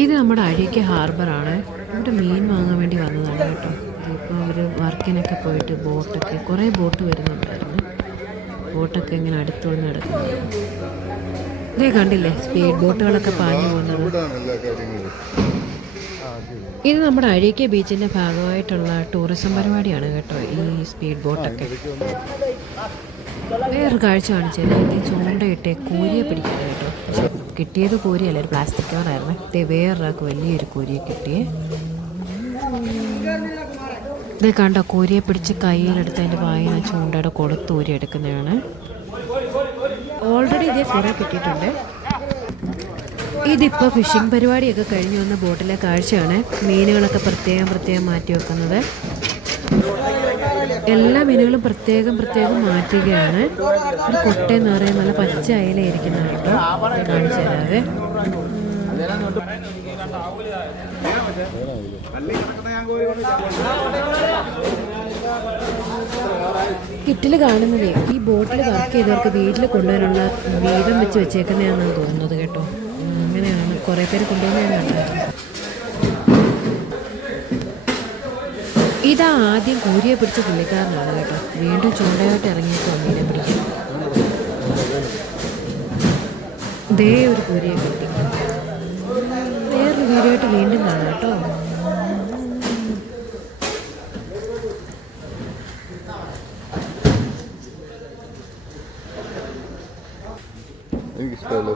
ഇത് നമ്മുടെ അഴീക്ക് ഹാർബറാണ് ഇവിടെ മീൻ വാങ്ങാൻ വേണ്ടി വന്നതാണ് കേട്ടോ. ഇതിപ്പോൾ അവർ വർക്കിനൊക്കെ പോയിട്ട് ബോട്ടൊക്കെ കുറേ ബോട്ട് വരുന്നുണ്ടായിരുന്നു. ബോട്ടൊക്കെ ഇങ്ങനെ അടുത്ത് വന്ന് നടക്കുന്നു. ഇതേ കണ്ടില്ലേ സ്പീഡ് ബോട്ടുകളൊക്കെ പാഞ്ഞു പോകുന്നത്. ഇത് നമ്മുടെ അഴീക്ക ബീച്ചിന്റെ ഭാഗമായിട്ടുള്ള ടൂറിസം പരിപാടിയാണ് കേട്ടോ ഈ സ്പീഡ് ബോട്ടൊക്കെ. വേറൊരു കാഴ്ച കാണിച്ചാൽ ഇത് ചൂണ്ടയിട്ട് കൂരിയെ പിടിക്കുന്നത് കേട്ടോ. കിട്ടിയത് കോരിയല്ല ഒരു പ്ലാസ്റ്റിക് കവറായിരുന്നു ഇത് വേറൊരാൾക്ക് വലിയൊരു കൂരിയെ കിട്ടിയേ. ഇത് കണ്ട കൂരിയെ പിടിച്ച് കയ്യിലെടുത്ത് അതിന്റെ വായന ചൂണ്ടയുടെ കൊടുത്ത് ഊരി എടുക്കുന്നതാണ്. ഓൾറെഡി ഇതേ കുറേ കിട്ടിയിട്ടുണ്ട്. ഇതിപ്പോൾ ഫിഷിംഗ് പരിപാടിയൊക്കെ കഴിഞ്ഞ് വന്ന ബോട്ടിലെ കാഴ്ചയാണ്. മീനുകളൊക്കെ പ്രത്യേകം പ്രത്യേകം മാറ്റി വെക്കുന്നത്. എല്ലാ മീനുകളും പ്രത്യേകം പ്രത്യേകം മാറ്റുകയാണ്. കൊട്ടയെന്ന് പറയുന്ന നല്ല പച്ച അയില ഇരിക്കുന്ന കേട്ടോ കാണിച്ചു തരാവേ. കിറ്റിൽ കാണുന്നതേ ഈ ബോട്ടിൽ വർക്ക് ചെയ്തവർക്ക് വീട്ടിൽ കൊണ്ടുവരാനുള്ള വീതം വെച്ച് വെച്ചേക്കുന്നതാണെന്നാണ് തോന്നുന്നത് കേട്ടോ. അങ്ങനെയാണ്. കുറേ പേര് കൊണ്ടുവന്നതാണ് ഇതാ ആദ്യം കൂരിയെ പിടിച്ച പുള്ളിക്കാരനാണ് കേട്ടോ. വീണ്ടും ചൂണ്ടയോട്ട് ഇറങ്ങിയിട്ട് ഒന്നിനെ പിടിക്കാം ദേ ഒരു കൂരിയെ കിട്ടി. വേറൊരു വീഡിയോ വീണ്ടും കാണാം കേട്ടോ. എനിക്കിഷ്ടമല്ല.